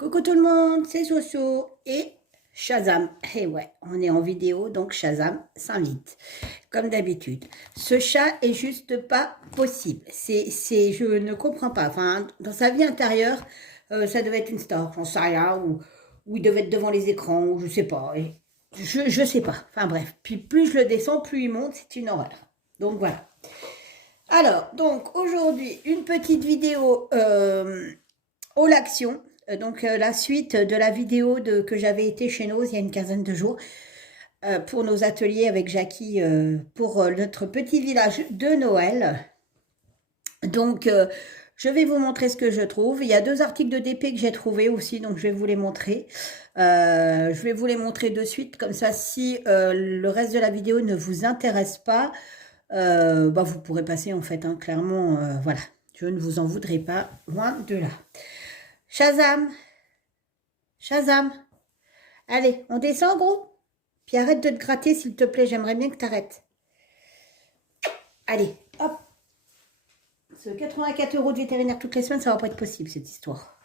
Coucou tout le monde, c'est Soso et Shazam. Et ouais, on est en vidéo, donc Shazam s'invite, comme d'habitude. Ce chat est juste pas possible. Je ne comprends pas. Enfin, dans sa vie intérieure, ça devait être une star, j'en sais rien, ou il devait être devant les écrans, ou je sais pas. Et je sais pas. Enfin bref, puis plus je le descends, plus il monte, c'est une horreur. Donc voilà. Alors, donc aujourd'hui, une petite vidéo au l'action. Donc la suite de la vidéo que j'avais été chez Noz il y a une quinzaine de jours pour nos ateliers avec Jackie pour notre petit village de Noël. Donc je vais vous montrer ce que je trouve. Il y a deux articles de DP que j'ai trouvés aussi, donc je vais vous les montrer. Je vais vous les montrer de suite, comme ça si le reste de la vidéo ne vous intéresse pas, bah, vous pourrez passer en fait, hein, clairement, voilà. Je ne vous en voudrais pas, loin de là. Shazam, Shazam. Allez, on descend, gros. Puis arrête de te gratter, s'il te plaît. J'aimerais bien que tu arrêtes. Allez, hop. Ce 84 € de vétérinaire toutes les semaines, ça va pas être possible, cette histoire.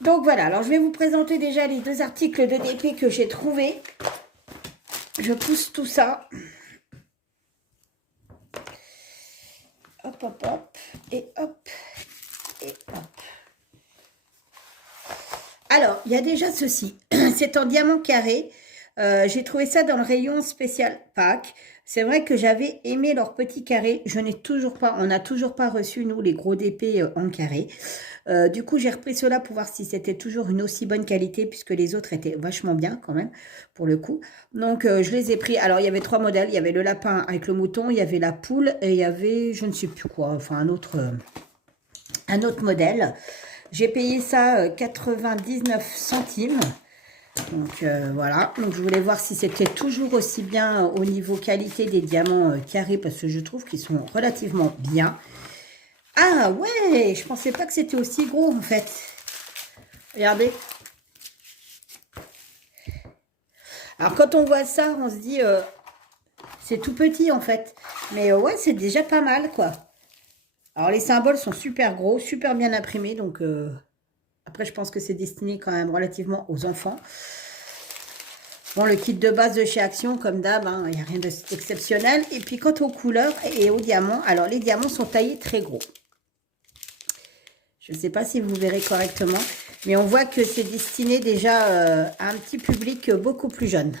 Donc voilà, alors je vais vous présenter déjà les deux articles de DP que j'ai trouvés. Je pousse tout ça. Hop, hop, hop. Et hop. Et hop. Alors, il y a déjà ceci. C'est en diamant carré. J'ai trouvé ça dans le rayon spécial pack. C'est vrai que j'avais aimé leur petit carré. On n'a toujours pas reçu, nous, les gros DP en carré. Du coup, j'ai repris cela pour voir si c'était toujours une aussi bonne qualité, puisque les autres étaient vachement bien quand même, pour le coup. Donc, je les ai pris. Alors, il y avait trois modèles. Il y avait le lapin avec le mouton, il y avait la poule, et il y avait, je ne sais plus quoi, enfin, un autre modèle. J'ai payé ça 99 centimes. Donc voilà, donc je voulais voir si c'était toujours aussi bien au niveau qualité des diamants carrés, parce que je trouve qu'ils sont relativement bien. Ah ouais, je pensais pas que c'était aussi gros en fait. Regardez. Alors quand on voit ça, on se dit c'est tout petit en fait. Mais ouais, c'est déjà pas mal quoi. Alors les symboles sont super gros, super bien imprimés, donc après je pense que c'est destiné quand même relativement aux enfants. Bon, le kit de base de chez Action, comme d'hab, hein, il n'y a rien d'exceptionnel. Et puis, quant aux couleurs et aux diamants, alors les diamants sont taillés très gros. Je ne sais pas si vous verrez correctement, mais on voit que c'est destiné déjà à un petit public beaucoup plus jeune.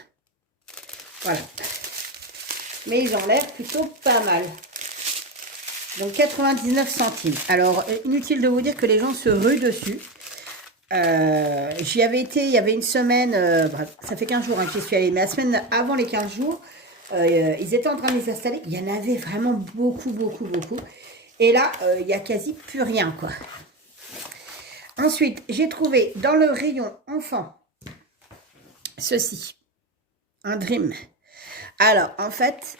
Voilà. Mais ils ont l'air plutôt pas mal. Donc, 99 centimes. Alors, inutile de vous dire que les gens se ruent dessus. J'y avais été il y avait une semaine, ça fait 15 jours hein, que j'y suis allée, mais la semaine avant les 15 jours, ils étaient en train de les installer. Il y en avait vraiment beaucoup. Et là, il n'y a quasi plus rien, quoi. Ensuite, j'ai trouvé dans le rayon enfant, ceci, un Dream. Alors, en fait,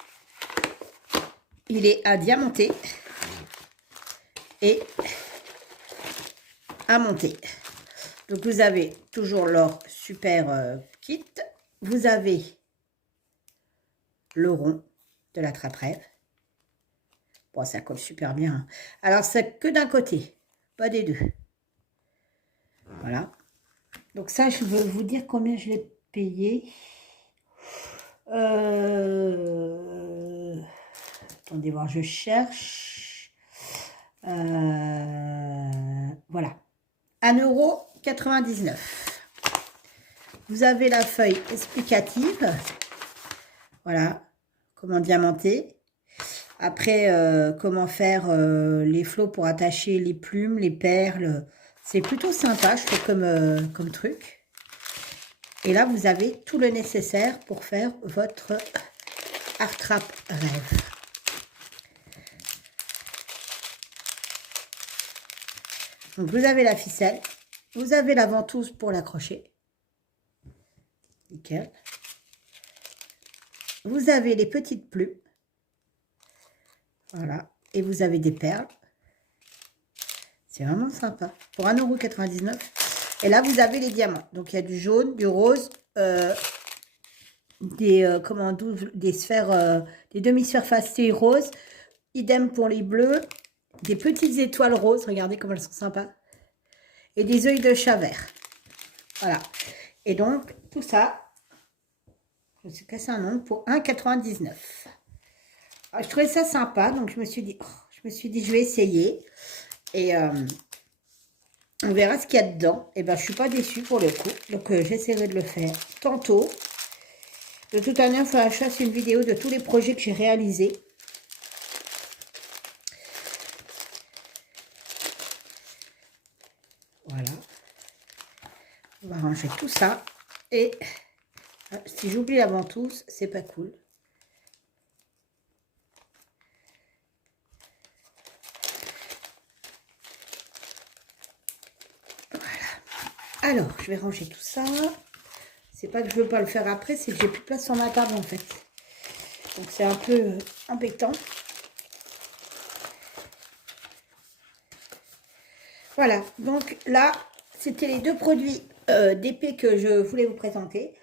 il est à diamanter et à monter. Donc, vous avez toujours leur super kit. Vous avez le rond de la trappe-rêve. Bon, ça colle super bien. Hein. Alors, c'est que d'un côté, pas des deux. Voilà. Donc, ça, je veux vous dire combien je l'ai payé. Attendez voir, je cherche. Voilà. 1,99 €. Vous avez la feuille explicative. Voilà. Comment diamanter. Après, comment faire les flots pour attacher les plumes, les perles. C'est plutôt sympa, je trouve, comme truc. Et là, vous avez tout le nécessaire pour faire votre attrape-rêve. Donc, vous avez la ficelle. Vous avez la ventouse pour l'accrocher. Nickel. Vous avez les petites plumes. Voilà. Et vous avez des perles. C'est vraiment sympa. Pour 1,99 €. Et là, vous avez les diamants. Donc, il y a du jaune, du rose, des sphères, des demi-sphères facetées roses. Idem pour les bleus. Des petites étoiles roses. Regardez comme elles sont sympas. et des œils de chat vert. Voilà. Et donc, tout ça, je me suis cassé un ongle pour 1,99 €. Je trouvais ça sympa, donc je me suis dit, je vais essayer. Et on verra ce qu'il y a dedans. Et ben, je suis pas déçue pour le coup. Donc, j'essaierai de le faire tantôt. De toute manière, il faudra que je fasse une vidéo de tous les projets que j'ai réalisés. Voilà. On va ranger tout ça. Et si j'oublie la ventouse, c'est pas cool. Alors, je vais ranger tout ça. C'est pas que je veux pas le faire après, c'est que j'ai plus de place sur ma table en fait. Donc c'est un peu embêtant. Voilà, donc là, c'était les deux produits d'épée que je voulais vous présenter.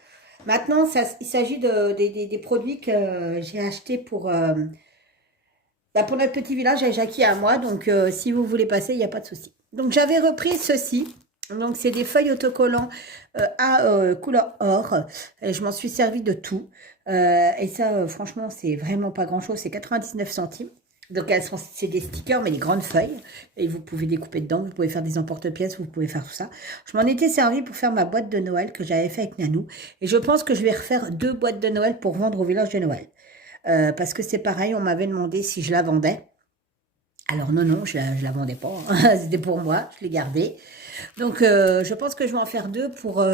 Maintenant, il s'agit des produits que j'ai achetés pour notre petit village à Jackie et à moi. Donc, si vous voulez passer, il n'y a pas de souci. Donc, j'avais repris ceci. Donc, c'est des feuilles autocollants à couleur or. Et je m'en suis servi de tout. Et ça, franchement, c'est vraiment pas grand-chose. C'est 99 centimes. Donc, c'est des stickers, mais des grandes feuilles. Et vous pouvez découper dedans. Vous pouvez faire des emporte-pièces. Vous pouvez faire tout ça. Je m'en étais servi pour faire ma boîte de Noël que j'avais fait avec Nanou. Et je pense que je vais refaire 2 boîtes de Noël pour vendre au village de Noël. Parce que c'est pareil, on m'avait demandé si je la vendais. Alors non, je la vendais pas. Hein. C'était pour moi, je l'ai gardée. Donc, je pense que je vais en faire 2 pour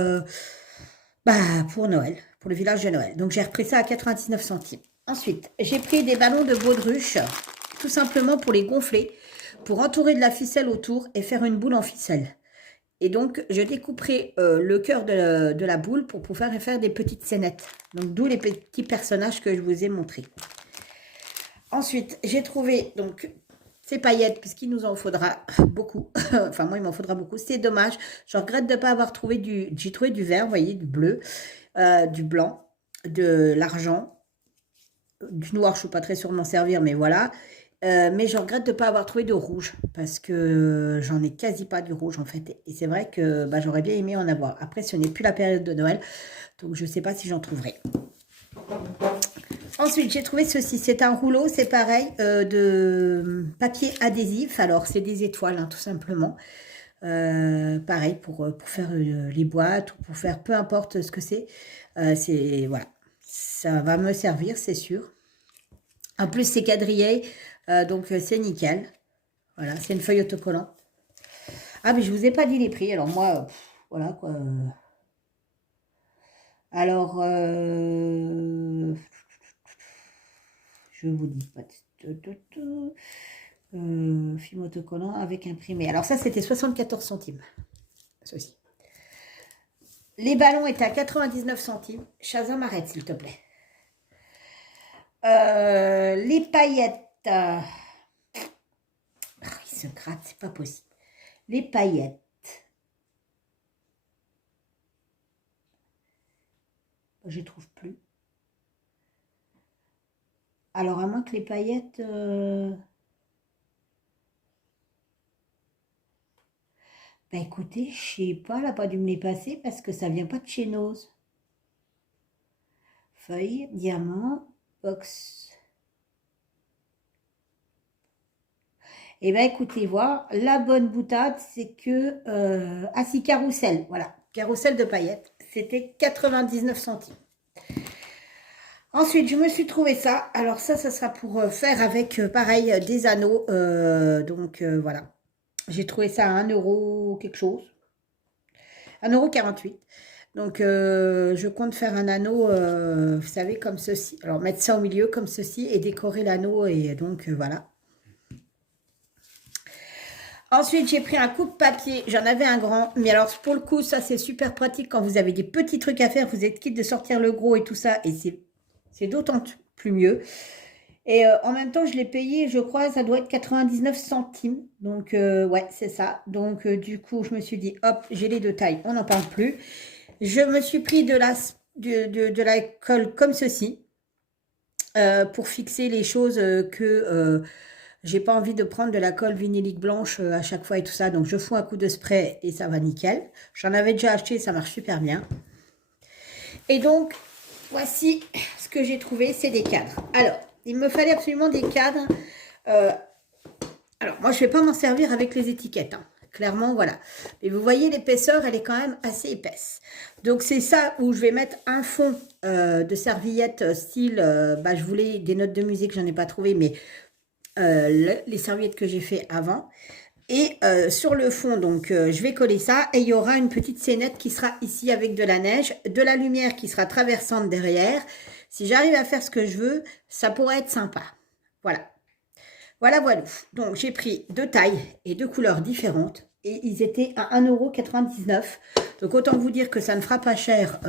Noël, pour le village de Noël. Donc, j'ai repris ça à 99 centimes. Ensuite, j'ai pris des ballons de baudruche, tout simplement pour les gonfler, pour entourer de la ficelle autour et faire une boule en ficelle. Et donc, je découperai le cœur de la boule pour pouvoir faire des petites scénettes. Donc, d'où les petits personnages que je vous ai montrés. Ensuite, j'ai trouvé donc ces paillettes, puisqu'il nous en faudra beaucoup. Enfin, moi, il m'en faudra beaucoup. C'est dommage. Je regrette de ne pas avoir trouvé du... J'ai trouvé du vert, vous voyez, du bleu, du blanc, de l'argent, du noir. Je ne suis pas très sûre de m'en servir, mais voilà. Mais je regrette de ne pas avoir trouvé de rouge, parce que j'en ai quasi pas du rouge, en fait. Et c'est vrai que j'aurais bien aimé en avoir. Après, ce n'est plus la période de Noël, donc je ne sais pas si j'en trouverai. Ensuite, j'ai trouvé ceci. C'est un rouleau, c'est pareil, de papier adhésif. Alors, c'est des étoiles, hein, tout simplement. Pareil, pour faire les boîtes ou pour faire peu importe ce que c'est. Voilà, ça va me servir, c'est sûr. En plus, c'est quadrillé, donc c'est nickel. Voilà, c'est une feuille autocollant. Ah, mais je vous ai pas dit les prix. Alors, moi, voilà quoi. Alors, je vous dis pas. Film autocollant avec imprimé. Alors ça, c'était 74 centimes. Ceci. Les ballons étaient à 99 centimes. Shazam, arrête, s'il te plaît. Les paillettes. Il se gratte, c'est pas possible. Les paillettes. Je ne trouve plus. Alors, à moins que les paillettes... écoutez, je sais pas, elle n'a pas dû me les passer parce que ça vient pas de chez Nose. Feuille, diamant, box. Eh bien, écoutez, voir, la bonne boutade, c'est que... ah si, carrousel, voilà. Carrousel de paillettes, c'était 99 centimes. Ensuite, je me suis trouvé ça. Alors ça sera pour faire avec, pareil, des anneaux. Donc, voilà. J'ai trouvé ça à 1 € quelque chose. 1,48 €. Donc, je compte faire un anneau, vous savez, comme ceci. Alors, mettre ça au milieu comme ceci et décorer l'anneau. Et donc, voilà. Ensuite, j'ai pris un coupe-papier. J'en avais un grand. Mais alors, pour le coup, ça, c'est super pratique. Quand vous avez des petits trucs à faire, vous êtes quitte de sortir le gros et tout ça. Et c'est d'autant plus mieux. Et en même temps, je l'ai payé, je crois, ça doit être 99 centimes. Donc, ouais, c'est ça. Donc, du coup, je me suis dit, hop, j'ai les 2 tailles, on n'en parle plus. Je me suis pris de la colle comme ceci pour fixer les choses que J'ai pas envie de prendre de la colle vinylique blanche à chaque fois et tout ça. Donc, je fous un coup de spray et ça va nickel. J'en avais déjà acheté, ça marche super bien. Et donc, voici ce que j'ai trouvé, c'est des cadres. Alors, il me fallait absolument des cadres. Alors, moi, je ne vais pas m'en servir avec les étiquettes. Hein. Clairement, voilà. Mais vous voyez, l'épaisseur, elle est quand même assez épaisse. Donc, c'est ça où je vais mettre un fond de serviette style... je voulais des notes de musique, j'en ai pas trouvé, mais les serviettes que j'ai fait avant. Et sur le fond, donc, je vais coller ça. Et il y aura une petite scénette qui sera ici avec de la neige, de la lumière qui sera traversante derrière. Si j'arrive à faire ce que je veux, ça pourrait être sympa. Voilà. Voilà, voilà. Donc, j'ai pris deux tailles et deux couleurs différentes. Et ils étaient à 1,99 €. Donc, autant vous dire que ça ne fera pas cher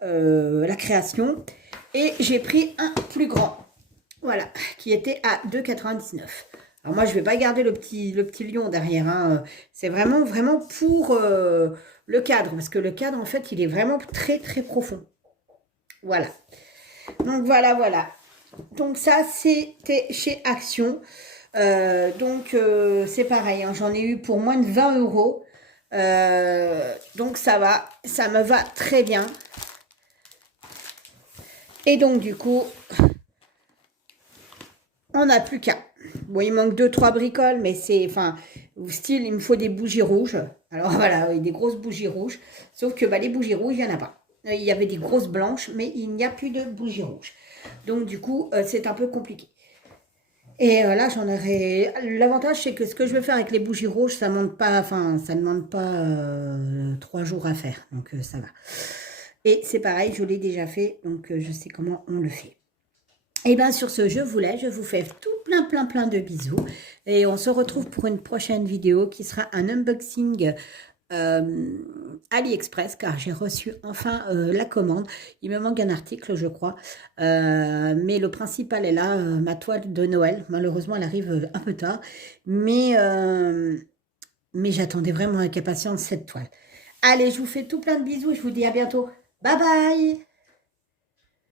la création. Et j'ai pris un plus grand. Voilà, qui était à 2,99 €. Alors moi, je ne vais pas garder le petit lion derrière. Hein. C'est vraiment pour le cadre. Parce que le cadre, en fait, il est vraiment très, très profond. Voilà. Donc, voilà, voilà. Donc, ça, c'était chez Action. C'est pareil. Hein, j'en ai eu pour moins de 20 €. Donc, ça va. Ça me va très bien. Et donc, du coup... on n'a plus qu'un. Bon, il manque 2-3 bricoles, mais c'est, enfin, style, il me faut des bougies rouges. Alors voilà, oui, des grosses bougies rouges. Sauf que les bougies rouges, il n'y en a pas. Il y avait des grosses blanches, mais il n'y a plus de bougies rouges. Donc du coup, c'est un peu compliqué. Et là, j'en aurais... L'avantage, c'est que ce que je veux faire avec les bougies rouges, ça ne demande pas, ça ne demande pas 3 jours à faire. Donc ça va. Et c'est pareil, je l'ai déjà fait, donc je sais comment on le fait. Et bien sur ce, je vous fais tout plein de bisous. Et on se retrouve pour une prochaine vidéo qui sera un unboxing AliExpress, car j'ai reçu enfin la commande. Il me manque un article, je crois. Mais le principal est là, ma toile de Noël. Malheureusement, elle arrive un peu tard. Mais j'attendais vraiment avec impatience cette toile. Allez, je vous fais tout plein de bisous et je vous dis à bientôt. Bye bye!